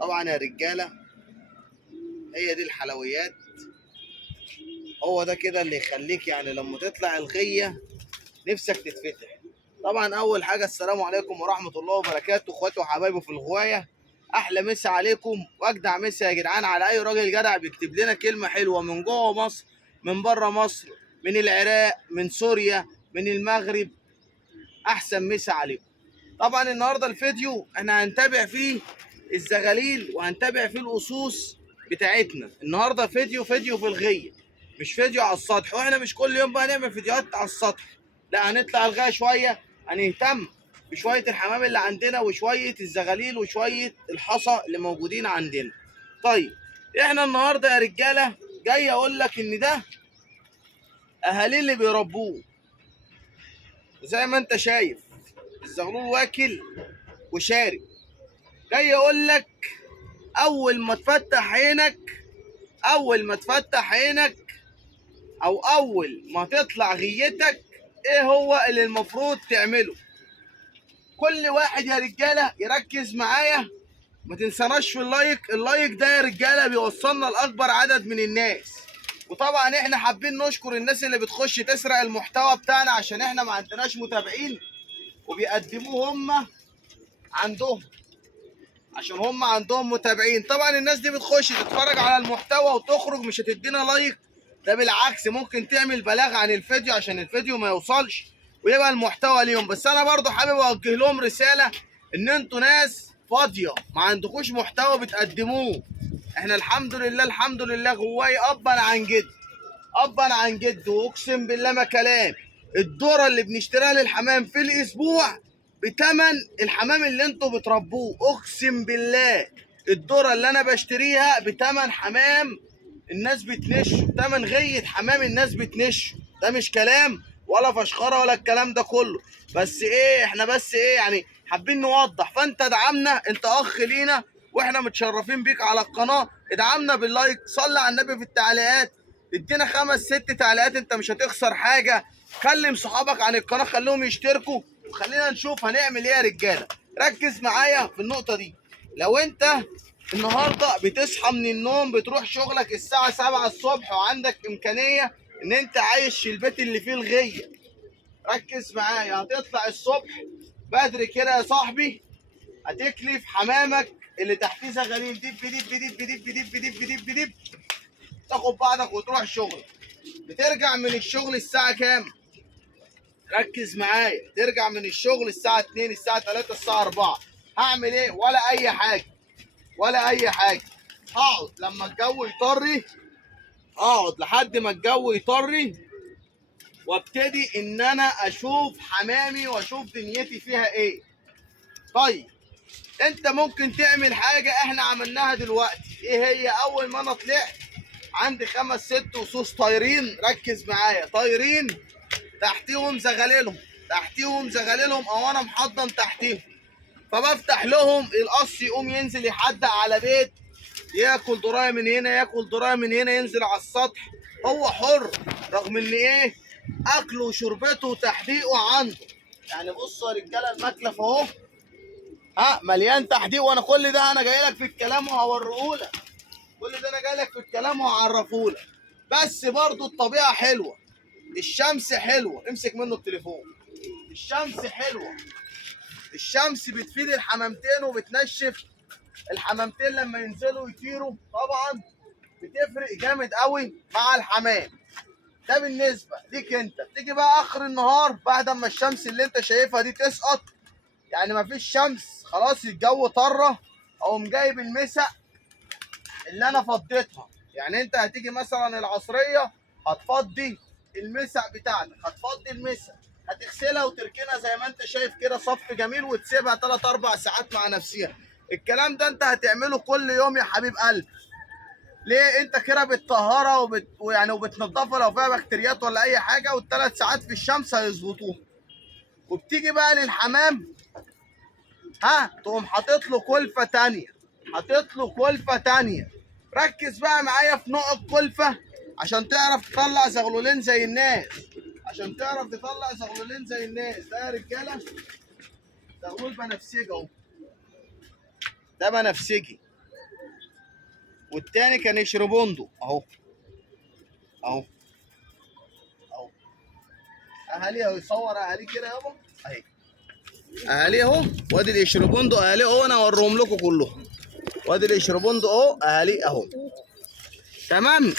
طبعا يا رجاله، هي دي الحلويات. هو ده كده اللي يخليك يعني لما تطلع الغيه نفسك تتفتح. طبعا اول حاجه السلام عليكم ورحمه الله وبركاته، اخواتي وحبايبي في الغوايه. احلى مسا عليكم واجدع مسا يا جدعان على اي راجل جدع بيكتب لنا كلمه حلوه من جوه مصر، من بره مصر، من العراق، من سوريا، من المغرب. احسن مسا عليكم. طبعا النهارده الفيديو احنا هنتابع فيه الزغاليل وهنتابع فيه الاسوس بتاعتنا. النهارده فيديو في الغيه، مش فيديو على السطح. واحنا مش كل يوم بقى نعمل فيديوهات على السطح، لا هنطلع الغايه شويه، هنهتم بشويه الحمام اللي عندنا وشويه الزغاليل وشويه الحصى اللي موجودين عندنا. طيب احنا النهارده يا رجاله جاي اقول لك ان ده اهالي اللي بيربوه. زي ما انت شايف الزغلول واكل وشارب. جاي اقول لك اول ما تفتح عينك، او اول ما تطلع غيتك، ايه هو اللي المفروض تعمله؟ كل واحد يا رجاله يركز معايا، ما تنساناش في اللايك ده يا رجاله بيوصلنا لاكبر عدد من الناس. وطبعا احنا حابين نشكر الناس اللي بتخش تسرق المحتوى بتاعنا، عشان احنا ما عندناش متابعين وبيقدموه هم عندهم متابعين. طبعا الناس دي بتخش تتفرج على المحتوى وتخرج مش هتدينا لايك. ده بالعكس ممكن تعمل بلاغ عن الفيديو عشان الفيديو ما يوصلش ويبقى المحتوى ليهم. بس انا برضو حابب اوجه لهم رسالة ان انتوا ناس فاضية ما عندكوش محتوى بتقدموه. احنا الحمد لله غواي ابا عن جد واقسم بالله ما كلام. الذره اللي بنشتريها للحمام في الاسبوع بتمن الحمام اللي انتوا بتربوه. اقسم بالله الذره اللي انا بشتريها بتمن حمام الناس بتنشه، بتمن غيه حمام الناس بتنشه. ده مش كلام ولا فشخره ولا الكلام ده كله. بس ايه، احنا بس ايه يعني حابين نوضح. فانت ادعمنا، انت اخ لينا واحنا متشرفين بيك على القناه. ادعمنا باللايك، صلي على النبي في التعليقات، ادينا 5 6 تعليقات، انت مش هتخسر حاجه. كلم صحابك عن القناه خليهم يشتركوا، وخلينا نشوف هنعمل ايه يا رجاله. ركز معايا في النقطه دي. لو انت النهارده بتصحى من النوم بتروح شغلك الساعه 7 الصبح وعندك امكانيه ان انت عايش في البيت اللي فيه الغيه، ركز معايا. هتطلع الصبح بدري كده يا صاحبي، هتكلف حمامك اللي تحتيه زغاليل دب دب دب دب دب دب دب دب، تاخد بعضك وتروح شغلك. بترجع من الشغل الساعة كام؟ ركز معايا. ترجع من الشغل الساعة 2 الساعة 3 الساعة 4. هعمل ايه؟ ولا أي حاجة، هقعد لما الجو يطري، اقعد لحد ما الجو يطري وابتدي ان انا اشوف حمامي واشوف دنيتي فيها ايه. طيب انت ممكن تعمل حاجة احنا عملناها دلوقتي. ايه هي؟ اول ما انا طلعت عندي 5 6 وصوص طايرين، ركز معايا، طايرين تحتيهم زغاليلهم او انا محضن تحتيهم. فبفتح لهم القص يقوم ينزل يحدق على بيت، ياكل درايه من هنا ياكل درايه من هنا، ينزل على السطح. هو حر، رغم ان ايه، اكله وشربته وتحديقه عنده. يعني بصوا يا رجاله المكلف اهو، مليان تحديق. وانا كل ده انا جاي لك في الكلام وهوريهولك، وهعرفهولك. بس برضو الطبيعه حلوه، الشمس حلوه. امسك منه التليفون. الشمس حلوه، الشمس بتفيد الحمامتين وبتنشف الحمامتين لما ينزلوا يطيروا. طبعا بتفرق جامد قوي مع الحمام. ده بالنسبه ليك انت. تيجي بقى اخر النهار بعد ما الشمس اللي انت شايفها دي تسقط، يعني مفيش شمس خلاص الجو طره، اقوم جايب المسق اللي انا فضيتها. يعني انت هتيجي مثلا العصريه هتفضي المسق بتاعتك، هتغسلها وتركنها زي ما انت شايف كده صف جميل، وتسيبها 3 4 ساعات مع نفسها. الكلام ده انت هتعمله كل يوم يا حبيب قلبي. ليه؟ انت كده بتطهرها ويعني وبتنضفها لو فيها بكتيريات ولا اي حاجه، وال3 ساعات في الشمس هيظبطوها. وبتيجي بقى للحمام، تقوم حاطط له كلفه تانيه. ركز بقى معايا في نوع الكلفه عشان تعرف تطلع زغلولين زي الناس. ده يا رجاله زغلول بنفسجي اهو، ده بنفسجي. والتاني كان يشربوندو اهو اهو اهو. اهالي اهو، يصور اهالي كده يابا اهي، اهالي اهو. وادي الاشربوندو اهالي اهو، انا اوريهم لكم كلهم. وادي الاشربوندو اهو اهالي اهو.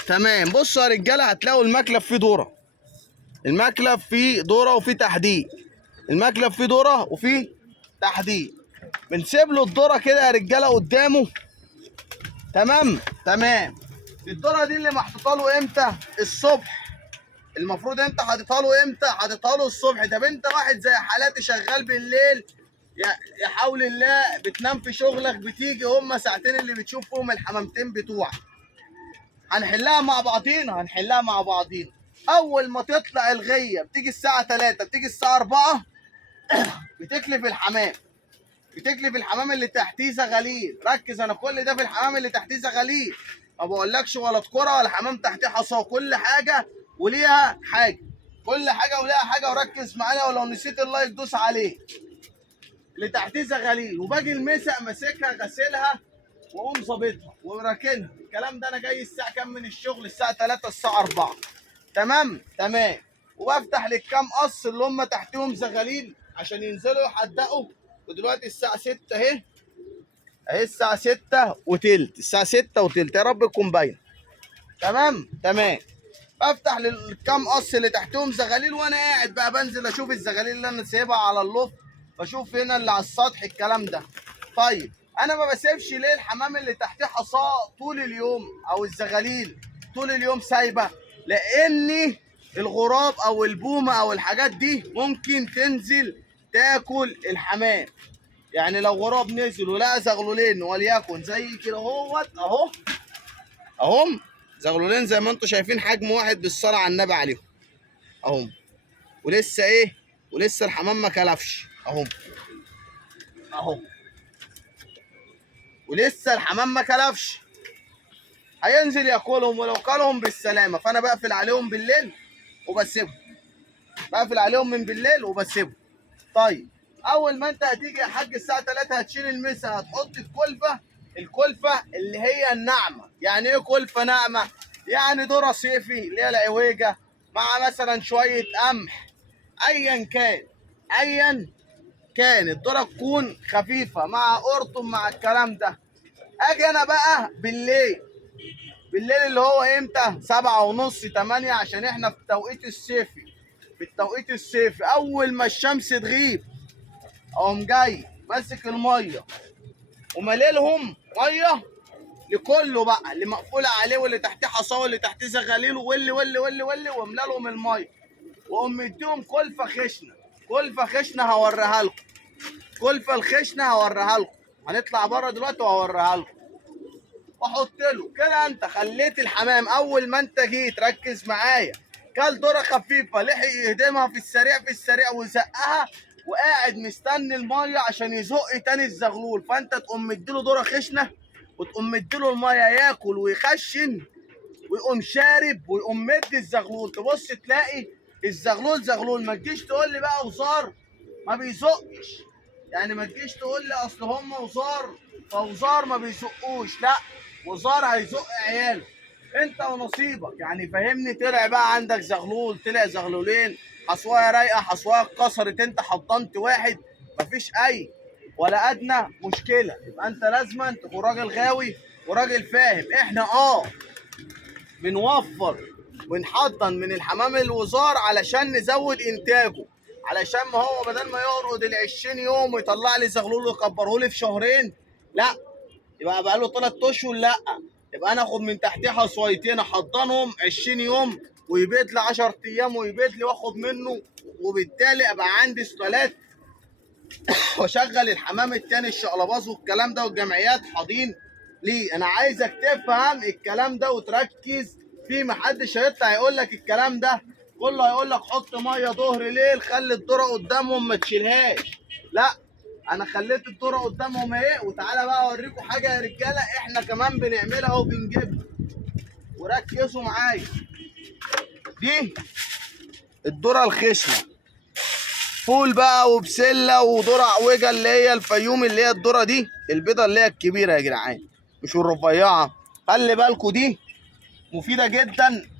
تمام. بصوا يا رجاله، هتلاقوا المكلف فيه دوره، المكلف فيه دوره وفيه تحديد، المكلف فيه دوره وفيه تحديد. بنسيب له الدوره كده يا رجاله قدامه. تمام. الدوره دي اللي محطوطه له امتى؟ الصبح. المفروض انت حاططها له امتى؟ حاططها له الصبح. طب انت واحد زي حالاتي شغال بالليل، يا حول الله، بتنام في شغلك، بتيجي هما ساعتين اللي بتشوف فيهم الحمامتين بتوعك. هنحلها مع بعضينا. اول ما تطلع الغيه بتيجي الساعه 3، بتيجي الساعه 4، بتكلف الحمام. بتكلف الحمام اللي تحتيه زغاليل. ركز، انا كل ده في الحمام اللي تحتيه زغاليل، ما بقولكش ولا تكره ولا حمام تحتيه حصاه. كل حاجه وليها حاجه، كل حاجه وليها حاجه. وركز معايا، ولو نسيت اللايك دوس عليه. اللي تحتيه زغاليل، وباجي المسق ماسكها غسلها واقوم ظابطها وراكنها. الكلام ده انا جاي الساعه كام من الشغل؟ الساعه 3 الساعه 4. تمام. وبفتح للكام قص اللي هم تحتهم زغاليل عشان ينزلوا يحدقوا. ودلوقتي الساعه 6 اهي الساعه 6 وتلت، الساعه 6 وتلت، يا رب تكون باينه. تمام. بفتح للكام قص اللي تحتهم زغاليل، وانا قاعد بقى بنزل اشوف الزغاليل اللي انا سايبها على اللوف، بشوف هنا اللي على السطح الكلام ده. طيب انا ما بسيبش ليه الحمام اللي تحتيه حصاه طول اليوم او الزغاليل طول اليوم سايبه؟ لان الغراب او البومه او الحاجات دي ممكن تنزل تاكل الحمام. يعني لو غراب نزل ولقى زغلولين وليكن زي كده اهم زغلولين زي ما انتم شايفين، حجم واحد بالصلاه على النبي عليهم اهم. ولسه الحمام ما كلفش اهو ولسه الحمام ما كلفش. هينزل ياكلهم، ولو كلهم بالسلامه. فانا بقفل عليهم بالليل وبسيبهم، بقفل عليهم من بالليل وبسيبهم. طيب اول ما انت هتيجي يا حاج الساعه 3 هتشيل المسا، هتحط الكلفه اللي هي الناعمه. يعني ايه كلفه ناعمه؟ يعني ذره صيفي اللي هي العويجه، مع مثلا شويه قمح، ايا كان الذره تكون خفيفه مع قرطم مع الكلام ده. اجي انا بقى بالليل اللي هو امتى؟ 7:30 8، عشان احنا في التوقيت الصيفي. اول ما الشمس تغيب اقوم جاي ماسك الميه ومليلهم ميه لكله بقى، اللي مقفوله عليه واللي تحتيه حصاه واللي تحتيه زغاليل واللي واملى لهم الميه، واقوم مديهم كلفه خشنه هوريها لكم. كلفه الخشنه هوريها لكم، هنطلع بره دلوقتي وهوريها لكم. واحط له كده. انت خليت الحمام اول ما انت جيت، ركز معايا، كل ذره خفيفه لحق يهدمها في السريع وزقها، وقاعد مستني الميه عشان يزق تاني الزغلول. فانت تقوم مديله ذره خشنه وتقوم مديله الميه ياكل ويخشن ويقوم شارب ويقوم مدي الزغلول. تبص تلاقي زغلول. ما تجيش تقول لي بقى وزار ما بيزقش، يعني ما تجيش تقول لي اصل هم وزار ما بيزقوش. لا، وزار هيزق عياله، انت ونصيبك. يعني فهمني، طلع بقى عندك زغلول، طلع زغلولين، حصوايه رايقه، حصوايه اتكسرت، انت حضنت واحد، مفيش اي ولا ادنى مشكله. يبقى انت لازما تكون راجل غاوي وراجل فاهم. احنا بنوفر ونحضن من الحمام الوزار علشان نزود انتاجه، علشان ما هو بدل ما يقعد ال20 يوم ويطلع لي زغلول ويكبره لي في شهرين، لا، يبقى بقى له 3 اشهر، لا، يبقى انا اخد من تحتيه حصويتين احضنهم 20 يوم ويبيض لي 10 ايام ويبيض لي واخد منه، وبالتالي ابقى عندي سلالات واشغل الحمام التاني الشقلباز والكلام ده والجمعيات حاضين ليه. انا عايزك تفهم الكلام ده وتركز فيه. محدش هيطلع يقول لك الكلام ده، كله هيقول لك حط ميه ظهر ليل، خلي الذره قدامهم ما تشيلهاش. لا، انا خليت الذره قدامهم اهي. وتعالى بقى اوريكم حاجه يا رجاله احنا كمان بنعملها وبنجيبها، وركزوا معايا. دي الذره الخشنه، فول بقى وبسله وذره عوجه اللي هي الفيوم، اللي هي الذره دي البيضه اللي هي الكبيره يا جدعان، مش الرفيعه. خلي بالكوا دي مفيده جدا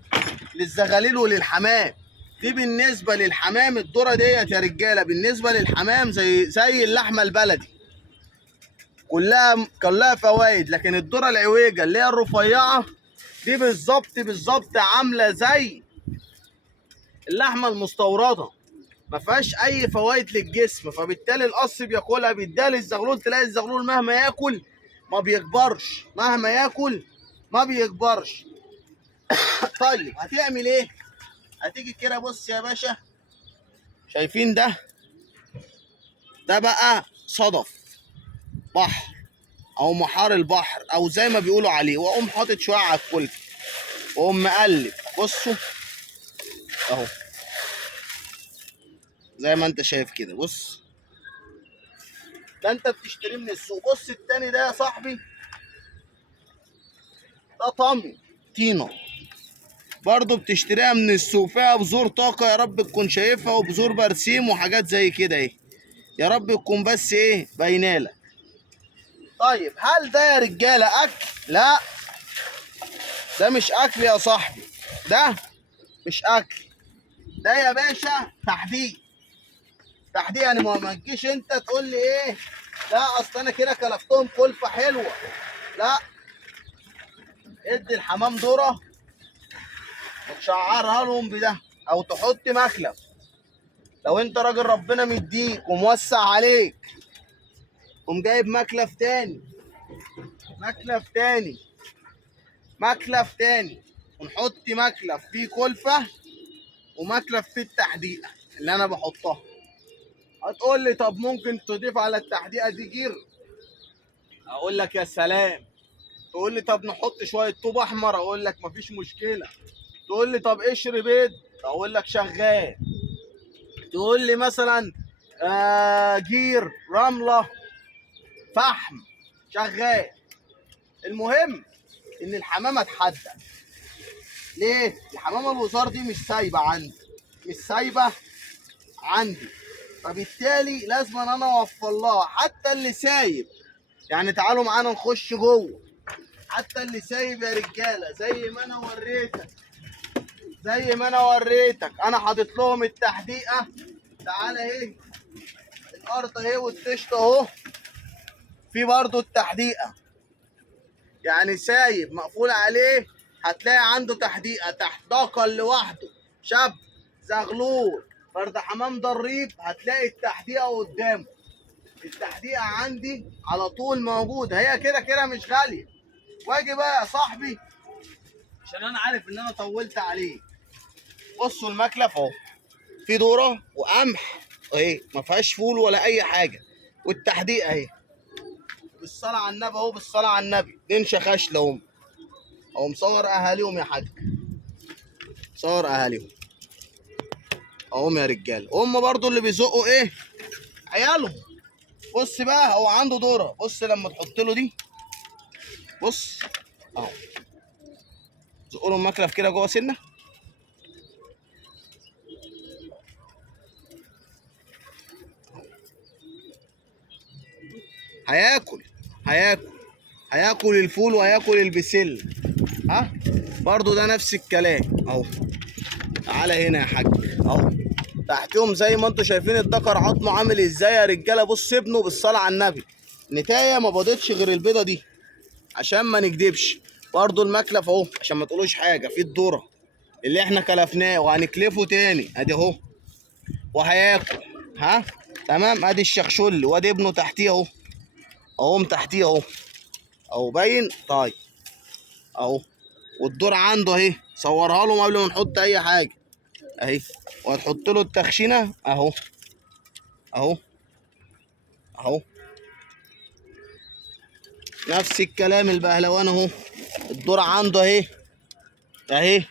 للزغاليل وللحمام. دي بالنسبه للحمام الذره ديت يا رجاله، بالنسبه للحمام زي اللحمه البلدي، كلها فوائد. لكن الذره العويجه اللي هي الرفيعه دي بالظبط عامله زي اللحمه المستورده، ما فيهاش اي فوائد للجسم، فبالتالي القص بياكلها بيديها للزغلول. تلاقي الزغلول مهما ياكل ما بيكبرش، مهما ياكل ما بيكبرش. طيب هتعمل ايه؟ هتيجي كده بص يا باشا، شايفين ده بقى صدف بحر او محار البحر او زي ما بيقولوا عليه، واقوم حاطط شويه على الكلفه واقوم مقلب. بصوا اهو زي ما انت شايف كده. بص ده انت بتشتريه من السوق. بص التاني ده يا صاحبي ده طينه برضه بتشتريها من السوق، فيها بذور طاقه، يا رب تكون شايفها، وبذور برسيم وحاجات زي كده ايه، يا رب تكون بس ايه باينالك. طيب هل ده يا رجاله اكل؟ لا ده مش اكل يا صاحبي، ده مش اكل، ده يا باشا تحديق. يعني ما تجيش انت تقول لي ايه لا اصل انا كده كلفتهم كلفه حلوه. لا، ادي الحمام ذره وتشعرها لهم بده، او تحط مخلف. لو انت راجل ربنا مديك وموسع عليك، قوم جايب مخلف تاني، ونحط مخلف فيه كلفه ومخلف فيه التحديقه اللي انا بحطها. هتقول لي طب ممكن تضيف على التحديقه دي جير؟ اقول لك يا سلام. تقول لي طب نحط شويه طوب احمر؟ اقول لك مفيش مشكله. تقول لي طب قشر بيض؟ اقول لك شغال. تقول لي مثلا جير، رمله، فحم، شغال. المهم ان الحمامه اتحدى. ليه؟ الحمامه الوزار دي مش سايبه عندي، فبالتالي لازم انا اوفر لها حتى اللي سايب. يعني تعالوا معانا نخش جوه، حتى اللي سايب يا رجاله زي ما انا وريتك انا حاطط لهم التحديقه. تعالى اهي الارض اهي والطشت اهو، في برضو التحديقه. يعني سايب مقفول عليه هتلاقي عنده تحديقه تحت، دقل لوحده، شاب، زغلول، فرد حمام ضريب، هتلاقي التحديقه قدامه. التحديقه عندي على طول موجوده، هي كده مش غاليه. واجي بقى يا صاحبي عشان انا عارف ان انا طولت عليه. بصوا المكلف اهو، في ذره وقمح اهي، ما فيهاش فول ولا اي حاجه، والتحديقه اهي بالصلاه على النبي اهو، بالصلاه على النبي. اتنين شخاشله اهو مصور اهاليهم يا حاج، صور اهاليهم اهم يا رجاله. هم برضو اللي بيزقوا ايه عيالهم. بص بقى هو عنده ذره، بص لما تحط له دي، بص اهو زقوا له المكلف كده جوه سنه، هياكل الفول وهياكل البسله. ها برضو ده نفس الكلام اهو. تعالى هنا يا حاج اهو تحتهم زي ما انتم شايفين الدكر عظمه عامل ازاي يا رجاله. بص ابنه بالصلاه على النبي، نتايه ما بيضتش غير البيضه دي عشان ما نكدبش. برضو المكلف اهو عشان ما تقولوش حاجه، في الذره اللي احنا كلفناه وهنكلفه تاني ادي اهو وهياكل. ها تمام. ادي الشخشول وادي ابنه تحتيه اهو تحتيه اهو باين. طيب اهو والدور عنده اهي، صورها لهم قبل ما نحط اي حاجه اهي، وهتحط له التخشينه اهو نفس الكلام. البهلوان اهو الدور عنده اهي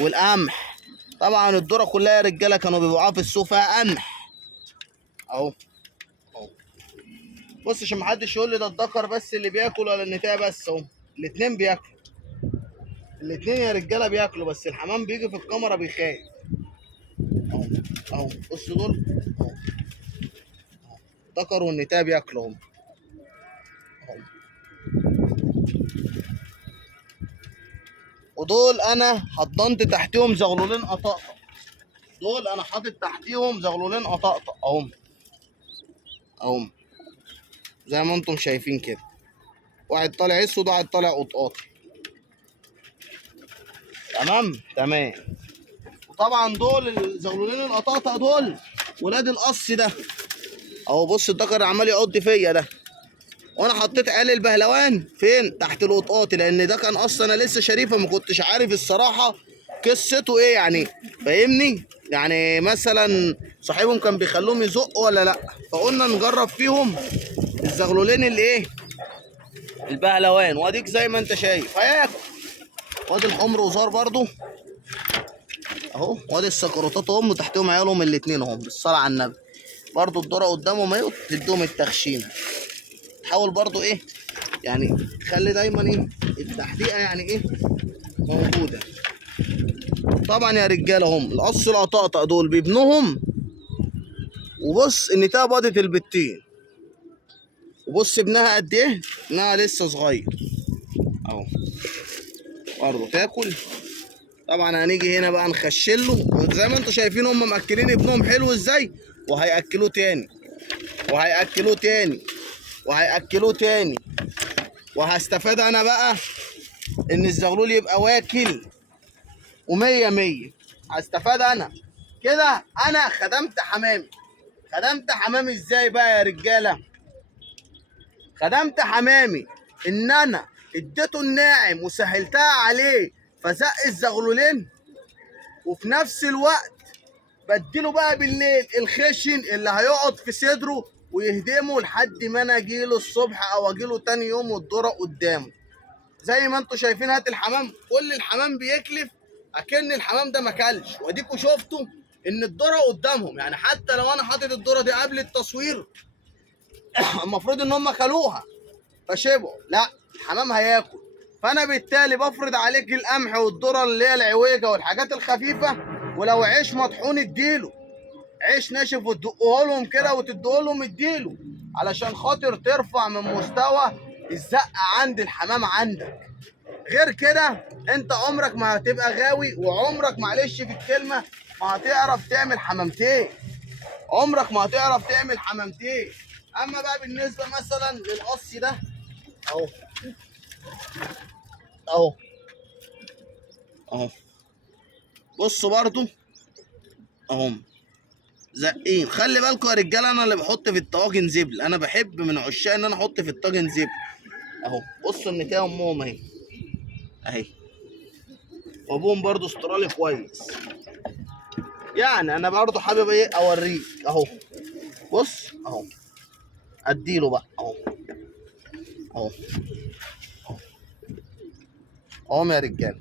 والقمح. طبعا الذره كلها يا رجاله كانوا بيبيعوها في السوق فيها قمح اهو. بص عشان محدش يقول لي ده الذكر بس اللي بياكل ولا النتايه بس، اهو الاتنين بياكلوا، الاتنين يا رجاله بياكلوا، بس الحمام بيجي في الكاميرا بيخاف اهو. بص دول اهو الذكر والنتايه بياكلوا اهو. ودول انا حضنت تحتيهم زغلولين قطاطا. دول انا حاطط تحتيهم زغلولين قطاطا اهم اهم زي ما انتم شايفين كده، واحد طالع اسود وواحد طالع قطاطي. تمام. وطبعا دول الزغلولين القطاطا دول ولاد القص ده اهو. بص الدكر عمال يعض فيا ده، وانا حطيت عيال البهلوان فين؟ تحت القطاطي، لان ده كان اصلا انا لسه شريفه ما كنتش عارف الصراحه قصته ايه يعني، فاهمني؟ يعني مثلا صاحبهم كان بيخلوهم يزقوا ولا لا، فقلنا نجرب فيهم الزغلولين اللي ايه؟ البهلوان. واديك زي ما انت شايف هياكل. وادي الحمر وزار برضو اهو، وادي السكروتات هم تحتهم عيالهم الاتنين اهم بالصلاه على النبي. برضو الذره قدامهم اهي، تديهم التخشينه. حاول برضو ايه يعني خلي دايما ايه التحديقه يعني ايه موجوده. طبعا يا رجاله هم القص القطاطا دول بابنهم. وبص النتايه باضت البتين، وبص ابنها قد ايه، ابنها لسه صغير اهو برضه تاكل. طبعا هنيجي هنا بقى نخشله، وزي ما انتم شايفين هم مأكلين ابنهم حلو ازاي، وهيأكلوه تاني وهيأكلوه تاني وهيأكلوه تاني. وهستفاد انا بقى ان الزغلول يبقى واكل ومية مية. هستفاد انا كده، انا خدمت حمامي. خدمت حمامي ازاي بقى يا رجاله؟ خدمت حمامي ان انا اديته الناعم وسهلتها عليه فزق الزغلولين، وفي نفس الوقت بديله بقى بالليل الخشن اللي هيقعد في صدره ويهدمه لحد ما انا اجيله الصبح او اجيله تاني يوم والذره قدامه. زي ما انتم شايفين هات الحمام، كل الحمام بيكلف اكن الحمام ده ما كلش، واديكوا شفتوا ان الذره قدامهم. يعني حتى لو انا حاطط الذره دي قبل التصوير المفروض ان هم كلوها فشبعوا، لا الحمام هياكل. فانا بالتالي بفرض عليك القمح والذره اللي هي العويجه والحاجات الخفيفه، ولو عيش مطحون اديله، عيش ناشف وتدقه لهم كده وتديه لهم اديله، علشان خاطر ترفع من مستوى الزق عند الحمام عندك. غير كده انت عمرك ما هتبقى غاوي، وعمرك معلش في الكلمه ما هتعرف تعمل حمامتين. عمرك ما هتعرف تعمل حمامتين. اما بقى بالنسبه مثلا للقص ده اهو اهو اهو بصوا برضو اهو زقين. خلي بالكم يا رجاله انا اللي بحط في الطواجن زبل، انا بحب من عشاق ان انا احط في الطاجن زبل اهو. بصوا النتايه امهم اهي اهي، وابوهم برضو استرالي كويس. يعني انا برضو حابب ايه اوريك اهو. بص اهو اديله بقى اهو اهو اهو يا رجاله.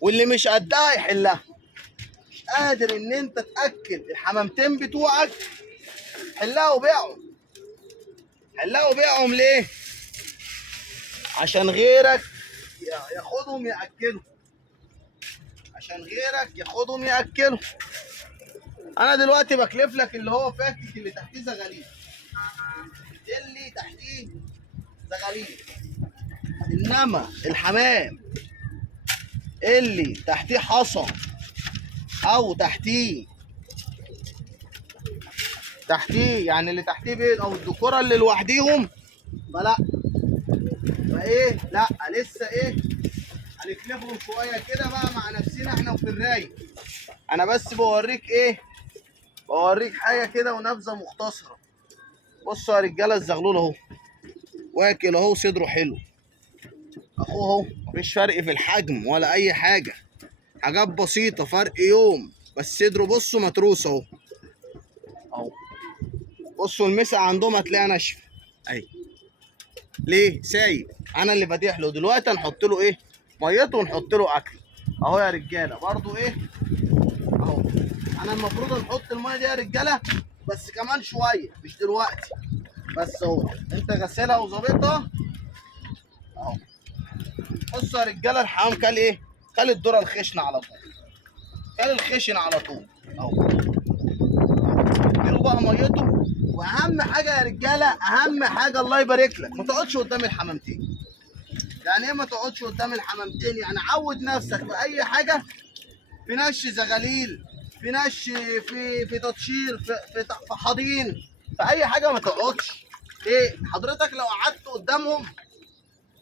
واللي مش قدها يحلها. مش قادر ان انت تاكل الحمامتين بتوعك، حلها وبيعهم. حلها وبيعهم ليه؟ عشان غيرك ياخدهم ياكلهم، عشان غيرك ياخدهم ياكلهم. انا دلوقتي بكلف لك اللي هو فاكك اللي تحتيه زغاليل، اللي تحتيه زغاليل. انما الحمام اللي تحتيه حصى او تحتيه يعني اللي تحتيه بيض او الدكوره اللي لوحديهم فلا، فايه لا لسه ايه هنكلفهم شويه كده بقى مع نفسنا احنا وفي الرايق. انا بس بوريك ايه، بوريك حاجه كده ونبذه مختصره. بصوا يا رجاله الزغلول اهو واكل اهو، صدره حلو اخوه اهو، مفيش فرق في الحجم ولا اي حاجه، حاجات بسيطه فرق يوم بس صدره بصوا متروس اهو اهو. بصوا المسا عندهم هتلاقيها ناشفه اهي. ليه سايب؟ انا اللي فاتح له دلوقتي. هنحط له ايه ميته ونحط له اكل اهو يا رجاله. برضو ايه اهو، انا المفروض نحط الميه دي يا رجاله بس كمان شويه مش دلوقتي. بس اهو انت غسلها وظابطها اهو. بصوا يا رجاله الحمام كل ايه؟ كل الذره الخشنه على طول، كل الخشن على طول اهو. اديله بقى ميته واهم حاجه يا رجاله، اهم حاجه الله يبارك لك، ما تقعدش قدام الحمامتين. يعني ايه ما تقعدش قدام الحمامتين؟ يعني عود نفسك في اي حاجه، في نش زغاليل، في نش، في تطشير، في حضين، في اي حاجه ما تقعدش. ايه حضرتك لو قعدت قدامهم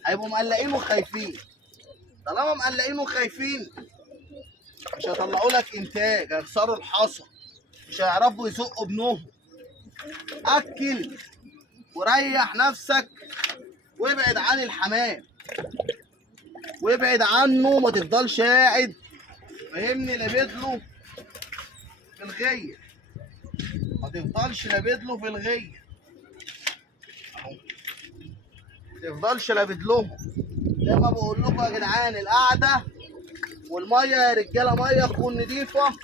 هيبقوا مقلقين وخايفين. طالما مقلقين وخايفين مش هيطلعوا لك انتاج، هيخسروا الحصى، مش هيعرفوا يزقوا ابنهم. اكل وريح نفسك وابعد عن الحمام، وابعد عنه، ما تفضلش قاعد فاهمني لابد له في الغيه، ما تفضلش لابد له في الغيه، ما تفضلش لابد لهم. زي ما بقول لكم يا جدعان، القعده والميه يا رجاله، ميه تكون نضيفه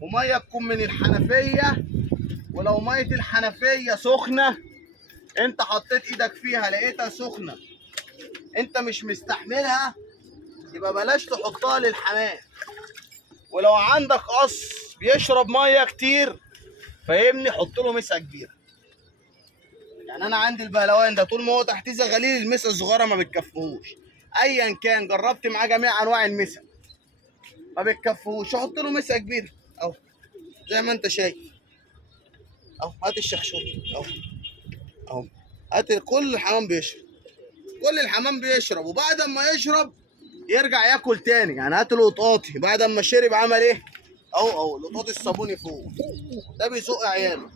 وميه تكون من الحنفيه. ولو ميه الحنفيه سخنه انت حطيت ايدك فيها لقيتها سخنه انت مش مستحملها، يبقى بلاش تحطها للحمام. ولو عندك قص بيشرب ميه كتير فاهمني، حط له مسقه كبيره. يعني انا عندي البهلوان ده طول ما هو تحتيه زغاليل المسقه الصغيره ما بتكفيهوش، ايا كان جربت معاه جميع انواع المسق ما بتكفيهوش، احط له مسقه كبيره اهو زي ما انت شايف اهو. هات الشخشوط اهو اهو، هات. كل الحمام بيشرب، كل الحمام بيشرب، وبعد ما يشرب يرجع ياكل تاني. يعني هات القطاطي بعد ما شرب عمل ايه اهو اهو، القطاطي الصابوني فوق ده بيزق عياله،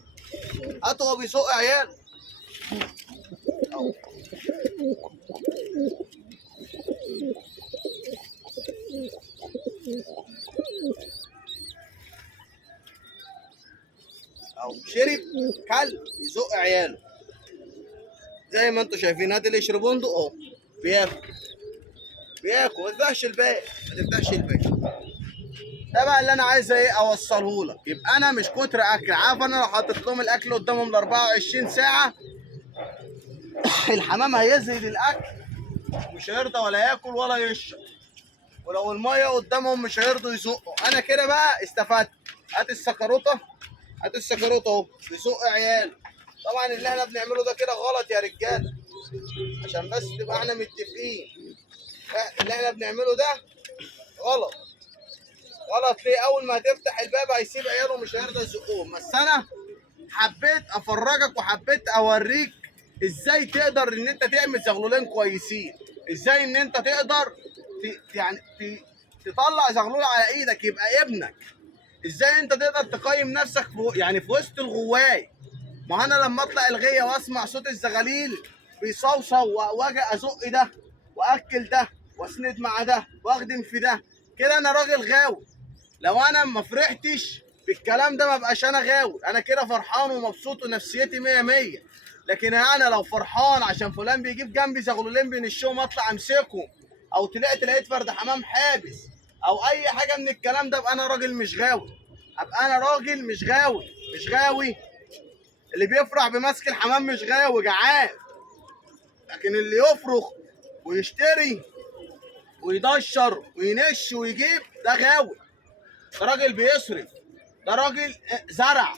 هات هو بيزق عياله اهو. اهو شرب كل يزق عياله زي ما انتم شايفين. هات اللي يشرب بندق اهو بياكل بياكل، ما تفتحش الباب، ما تفتحش الباب. ده بقى اللي انا عايز ايه اوصله لك. يبقى انا مش كتر اكل، عارف انا لو حطيت لهم الاكل قدامهم ال 24 ساعه الحمام هيزهد الاكل، مش هيرضى ولا ياكل ولا يشرب. ولو الميه قدامهم مش هيرضوا يزقوا. انا كده بقى استفدت. هات السكروطه، هات السكروطه اهو بيزق عيال. طبعا اللي احنا بنعمله ده كده غلط يا رجاله، عشان بس تبقى احنا متفقين. اللي احنا بنعمله ده غلط. غلط ليه؟ اول ما هتفتح الباب هيسيب عياله مش هيرضى يزقوهم. بس انا حبيت افرجك وحبيت اوريك ازاي تقدر ان انت تعمل زغلولين كويسين، ازاي ان انت تقدر تطلع زغلول على ايدك يبقى ابنك، ازاي انت تقدر تقيم نفسك في وسط الغواي. ما انا لما اطلع الغيه واسمع صوت الزغاليل بيصوصو واجي ازق ده واكل ده واسند مع ده واخدم في ده، كده انا راجل غاوي. لو انا ما فرحتش بالكلام ده ما بقاش انا غاوي، انا كده فرحان ومبسوط ونفسيتي 100 100. لكن انا لو فرحان عشان فلان بيجيب جنبي زغلولين بنشهم اطلع امسكهم، او طلعت لقيت فرد حمام حابس او اي حاجه من الكلام ده، ابقى انا راجل مش غاوي، ابقى انا راجل مش غاوي. مش غاوي اللي بيفرح بمسك الحمام مش غاوي جعان، لكن اللي يفرخ ويشتري ويدشر وينش ويجيب ده غاوي، ده راجل بيصرف، ده راجل زرع.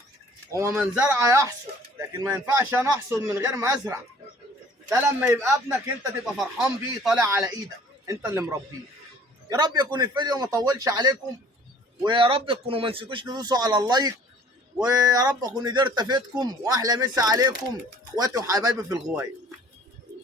هو من زرع يحصد، لكن ما ينفعش انا احصد من غير ما ازرع. ده لما يبقى ابنك انت تبقى فرحان بيه طالع على ايدك انت اللي مربيه. يا رب يكون الفيديو ما طولش عليكم، ويا رب تكونوا ما نسيتوش تدوسوا على اللايك، ويا رب اكون قدرت افيدكم. واحلى مسا عليكم اخواتي وحبايبي في الغوايه.